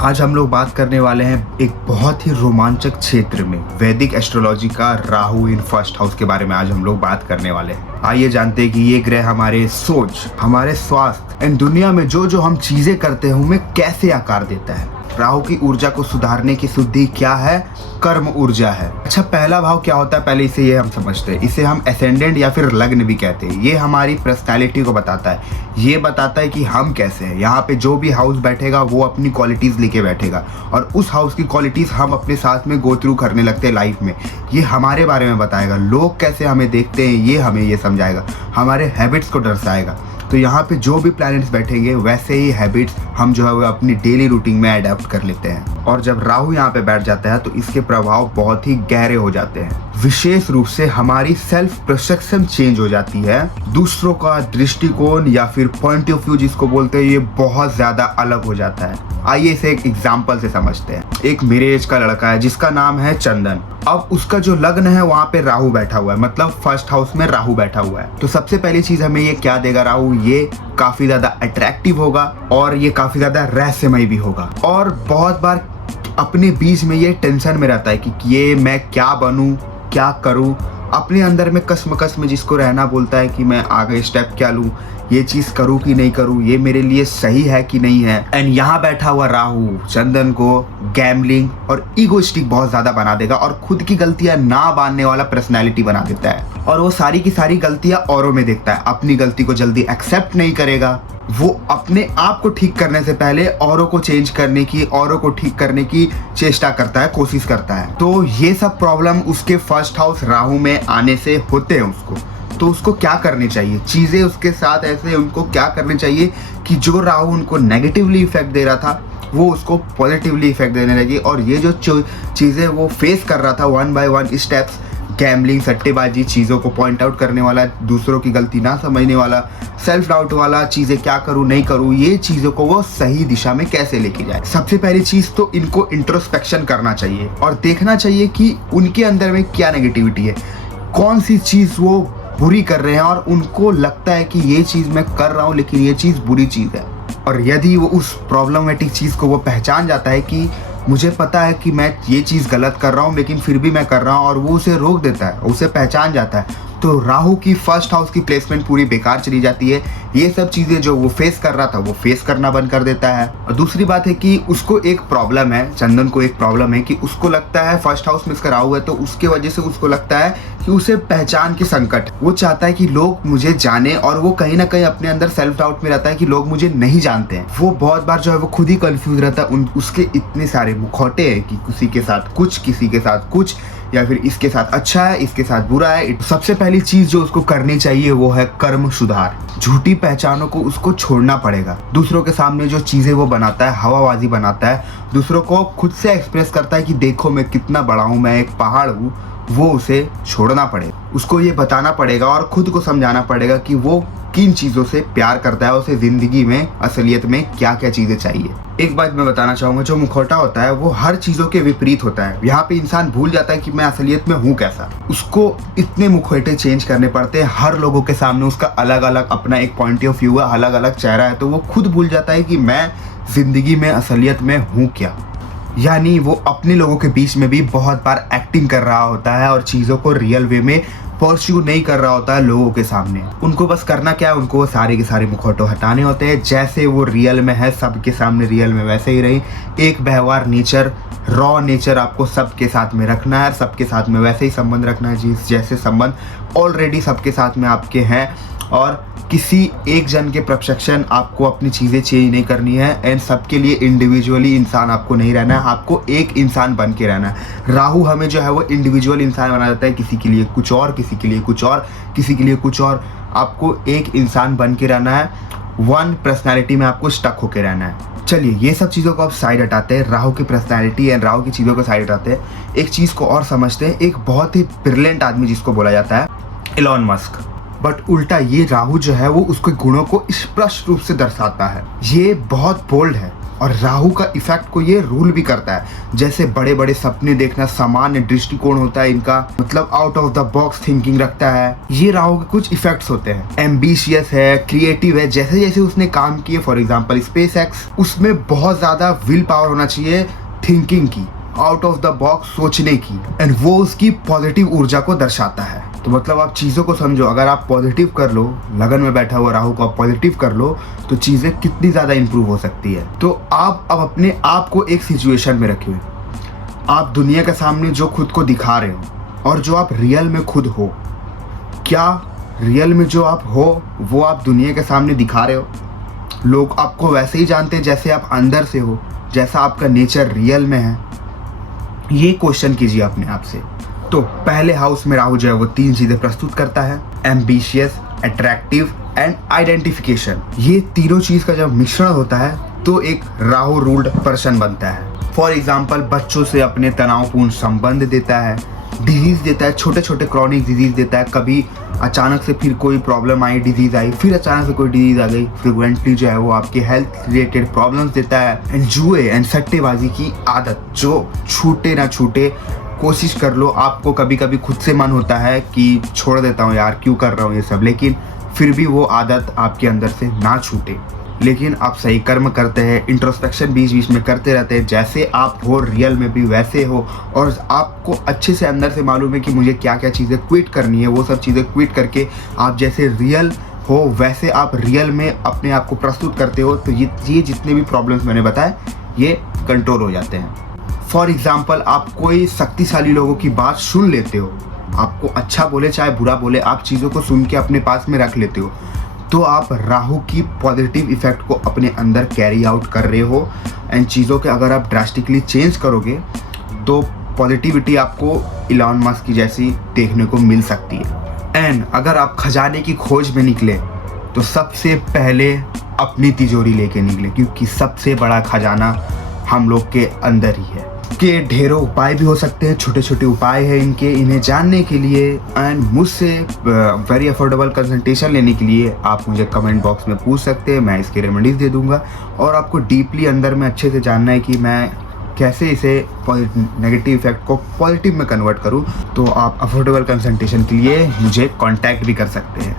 आज हम लोग बात करने वाले हैं एक बहुत ही रोमांचक क्षेत्र में वैदिक एस्ट्रोलॉजी का राहु इन फर्स्ट हाउस के बारे में आज हम लोग बात करने वाले हैं। आइए जानते हैं कि ये ग्रह हमारे सोच, हमारे स्वास्थ्य एंड दुनिया में जो जो हम चीजें करते हैं उनमें कैसे आकार देता है। राहु की ऊर्जा को सुधारने की शुद्धि क्या है? कर्म ऊर्जा है। अच्छा, पहला भाव क्या होता है पहले इसे ये हम समझते हैं। इसे हम एसेंडेंट या फिर लग्न भी कहते हैं। ये हमारी पर्सनैलिटी को बताता है, ये बताता है कि हम कैसे हैं। यहाँ पे जो भी हाउस बैठेगा वो अपनी क्वालिटीज लेके बैठेगा और उस हाउस की क्वालिटीज हम अपने साथ में गो थ्रू करने लगते हैं लाइफ में। ये हमारे बारे में बताएगा, लोग कैसे हमें देखते हैं ये हमें ये समझाएगा, हमारे हैबिट्स को दर्शाएगा। तो यहाँ पे जो भी प्लैनेट्स बैठेंगे वैसे ही हैबिट्स हम जो है वो अपनी डेली रूटीन में अडेप्ट कर लेते हैं। और जब राहु यहाँ पे बैठ जाता है तो इसके प्रभाव बहुत ही गहरे हो जाते हैं। विशेष रूप से हमारी सेल्फ परसेप्शन चेंज हो जाती है, दूसरों का दृष्टिकोण या फिर पॉइंट ऑफ व्यू जिसको बोलते हैं ये बहुत ज्यादा अलग हो जाता है। आइए इसे एक एग्जाम्पल से समझते हैं। एक मेरे एज का लड़का है जिसका नाम है चंदन। अब उसका जो लग्न है वहाँ पे राहु बैठा हुआ है, मतलब फर्स्ट हाउस में राहु बैठा हुआ है। तो सबसे पहली चीज हमें ये क्या देगा राहु? ये काफी ज्यादा अट्रैक्टिव होगा और ये काफी ज्यादा रहस्यमय भी होगा। और बहुत बार अपने बीच में ये टेंशन में रहता है कि ये मैं क्या बनूं, क्या करूं। अपने अंदर में कसमकस में जिसको रहना बोलता है कि मैं आगे स्टेप क्या लूं, ये चीज करूं कि नहीं करूं, ये मेरे लिए सही है कि नहीं है। एंड यहाँ बैठा हुआ राहु चंदन को गैम्बलिंग और ईगोइस्टिक बहुत ज्यादा बना देगा और खुद की गलतियां ना मानने वाला पर्सनैलिटी बना देता है। और वो सारी की सारी गलतियां औरों में देखता है, अपनी गलती को जल्दी एक्सेप्ट नहीं करेगा। वो अपने आप को ठीक करने से पहले औरों को चेंज करने की, औरों को ठीक करने की चेष्टा करता है, कोशिश करता है। तो ये सब प्रॉब्लम उसके फर्स्ट हाउस राहु में आने से होते हैं उसको। तो उसको क्या करनी चाहिए? चीजें उसके साथ ऐसे उनको क्या करनी चाहिए कि जो राहु उनको नेगेटिवली इफेक्ट दे रहा था वो उसको पॉजिटिवली इफेक्ट देने लगी। और ये जो चीजें वो फेस कर रहा था one by one steps, gambling, सट्टेबाजी, चीज़ों को पॉइंट आउट करने वाला, दूसरों की गलती ना समझने वाला, सेल्फ डाउट वाला, चीज़ें क्या करूँ नहीं करूँ, ये चीज़ों को वो सही दिशा में कैसे लेके जाए। सबसे पहली चीज़ तो इनको इंट्रोस्पेक्शन करना चाहिए और देखना चाहिए कि उनके अंदर में क्या नेगेटिविटी है, कौन सी चीज़ वो बुरी कर रहे हैं और उनको लगता है कि ये चीज़ मैं कर रहा हूँ लेकिन ये चीज़ बुरी चीज़ है। और यदि वो उस प्रॉब्लमेटिक चीज़ को वो पहचान जाता है कि मुझे पता है कि मैं ये चीज़ गलत कर रहा हूँ लेकिन फिर भी मैं कर रहा हूँ, और वो उसे रोक देता है, उसे पहचान जाता है, तो राहु की फर्स्ट हाउस की प्लेसमेंट पूरी बेकार चली जाती है। ये सब चीज़ें जो वो फेस कर रहा था वो फेस करना बंद कर देता है। और दूसरी बात है कि उसको एक प्रॉब्लम है, चंदन को एक प्रॉब्लम है कि उसको लगता है फर्स्ट हाउस में इसका राहु है तो उसके वजह से उसको लगता है कि उसे पहचान की संकट। वो चाहता है कि लोग मुझे जाने और वो कहीं ना कहीं अपने अंदर सेल्फ डाउट में रहता है कि लोग मुझे नहीं जानते हैं। वो बहुत बार जो है वो खुद ही कंफ्यूज रहता है। उसके इतने सारे मुखौटे हैं कि किसी के साथ कुछ, किसी के साथ कुछ, या फिर इसके साथ अच्छा है, इसके साथ बुरा है। सबसे पहली चीज जो उसको करनी चाहिए वो है कर्म सुधार। झूठी पहचानों को उसको छोड़ना पड़ेगा। दूसरों के सामने जो चीजें वो बनाता है, हवाबाजी बनाता है, दूसरों को खुद से एक्सप्रेस करता है कि देखो मैं कितना बड़ा हूँ, मैं एक पहाड़ हूँ, वो उसे छोड़ना पड़ेगा। उसको ये बताना पड़ेगा और खुद को समझाना पड़ेगा कि वो किन चीज़ों से प्यार करता है, उसे ज़िंदगी में असलियत में क्या क्या चीज़ें चाहिए। एक बात मैं बताना चाहूँगा, जो मुखौटा होता है वो हर चीज़ों के विपरीत होता है। यहाँ पे इंसान भूल जाता है कि मैं असलियत में हूँ कैसा। उसको इतने मुखौटे चेंज करने पड़ते हैं, हर लोगों के सामने उसका अलग अलग अपना एक पॉइंट ऑफ व्यू है, अलग अलग चेहरा है, तो वो खुद भूल जाता है कि मैं ज़िंदगी में असलियत में हूँ क्या। यानी वो अपने लोगों के बीच में भी बहुत बार एक्टिंग कर रहा होता है और चीज़ों को रियल वे में परस्यू नहीं कर रहा होता है लोगों के सामने। उनको बस करना क्या है, उनको वो सारे के सारे मुखौटे हटाने होते हैं। जैसे वो रियल में है सबके सामने रियल में वैसे ही रही। एक व्यवहार नेचर, रॉ नेचर आपको सबके साथ में रखना है, सबके साथ में वैसे ही संबंध रखना है जिस जैसे संबंध ऑलरेडी सबके साथ में आपके हैं। और किसी एक जन के परसेप्शन आपको अपनी चीज़ें चेंज नहीं करनी है एंड सबके लिए इंडिविजुअली इंसान आपको नहीं रहना है, आपको एक इंसान बन के रहना है। राहु हमें जो है वो इंडिविजुअल इंसान बना देता है, किसी के लिए कुछ और, किसी के लिए कुछ और, किसी के लिए कुछ और। आपको एक इंसान बन के रहना है, वन पर्सनैलिटी में आपको स्टक होके रहना है। चलिए ये सब चीज़ों को आप साइड हटाते हैं, राहु की पर्सनैलिटी एंड राहु की चीज़ों को साइड हटाते हैं। एक चीज़ को और समझते हैं, एक बहुत ही ब्रिलियंट आदमी जिसको बोला जाता है एलन मस्क। बट उल्टा ये राहु जो है वो उसके गुणों को स्पष्ट रूप से दर्शाता है। ये बहुत बोल्ड है, और राहु का इफेक्ट को ये रूल भी करता है। जैसे बड़े बड़े सपने देखना, सामान्य दृष्टिकोण होता है इनका, मतलब out of the box thinking रखता है। ये राहु के कुछ इफेक्ट्स होते हैं। एम्बिशियस है, क्रिएटिव है, जैसे जैसे उसने काम किए, फॉर एग्जाम्पल SpaceX, उसमें बहुत ज्यादा विल पावर होना चाहिए थिंकिंग की, आउट ऑफ द बॉक्स सोचने की, एंड वो उसकी पॉजिटिव ऊर्जा को दर्शाता है। तो मतलब आप चीज़ों को समझो, अगर आप पॉजिटिव कर लो, लगन में बैठा हुआ राहु को आप पॉजिटिव कर लो, तो चीज़ें कितनी ज़्यादा इंप्रूव हो सकती है। तो आप अब अपने आप को एक सिचुएशन में रखिए, आप दुनिया के सामने जो खुद को दिखा रहे हो और जो आप रियल में खुद हो, क्या रियल में जो आप हो वो आप दुनिया के सामने दिखा रहे हो? लोग आपको वैसे ही जानते हैं जैसे आप अंदर से हो, जैसा आपका नेचर रियल में है? ये क्वेश्चन कीजिए अपने आप से। तो पहले हाउस में राहु जो है वो 3 चीजें प्रस्तुत करता है, एम्बिशियस, अट्रैक्टिव एंड आइडेंटिफिकेशन। ये तीनों चीज का जब मिश्रण होता है तो एक राहु रूल्ड पर्सन बनता है। फॉर एग्जाम्पल, बच्चों से अपने तनावपूर्ण संबंध देता है, डिजीज देता है, छोटे छोटे क्रॉनिक डिजीज देता है। कभी अचानक से फिर कोई प्रॉब्लम आई, डिजीज आई, फिर अचानक से कोई डिजीज आ गई, फ्रिक्वेंटली जो है वो आपके हेल्थ रिलेटेड प्रॉब्लम्स देता है। एंड जुए एंड सट्टेबाजी की आदत जो छूटे ना छूटे, कोशिश कर लो। आपको कभी कभी खुद से मन होता है कि छोड़ देता हूँ यार, क्यों कर रहा हूँ ये सब, लेकिन फिर भी वो आदत आपके अंदर से ना छूटे। लेकिन आप सही कर्म करते हैं, इंट्रोस्पेक्शन बीच बीच में करते रहते हैं, जैसे आप हो रियल में भी वैसे हो, और आपको अच्छे से अंदर से मालूम है कि मुझे क्या क्या चीज़ें क्विट करनी है। वो सब चीज़ें क्विट करके आप जैसे रियल हो वैसे आप रियल में अपने आप को प्रस्तुत करते हो, तो ये जितने भी प्रॉब्लम्स मैंने बताए ये कंट्रोल हो जाते हैं। फॉर एग्जाम्पल, आप कोई शक्तिशाली लोगों की बात सुन लेते हो, आपको अच्छा बोले चाहे बुरा बोले, आप चीज़ों को सुन के अपने पास में रख लेते हो, तो आप राहु की पॉजिटिव इफेक्ट को अपने अंदर कैरी आउट कर रहे हो। एंड चीज़ों के अगर आप ड्रास्टिकली चेंज करोगे तो पॉजिटिविटी आपको इलॉन मस्क की जैसी देखने को मिल सकती है। एंड अगर आप खजाने की खोज में निकले तो सबसे पहले अपनी तिजोरी लेके निकले, क्योंकि सबसे बड़ा खजाना हम लोग के अंदर ही है। के ढेरों उपाय भी हो सकते हैं, छोटे छोटे उपाय हैं इनके, इन्हें जानने के लिए एंड मुझसे वेरी अफोर्डेबल कंसल्टेशन लेने के लिए आप मुझे कमेंट बॉक्स में पूछ सकते हैं, मैं इसके रेमेडीज़ दे दूंगा। और आपको डीपली अंदर में अच्छे से जानना है कि मैं कैसे इसे नेगेटिव इफेक्ट को पॉजिटिव में कन्वर्ट करूं, तो आप अफोर्डेबल कंसल्टेशन के लिए मुझे कांटेक्ट भी कर सकते हैं।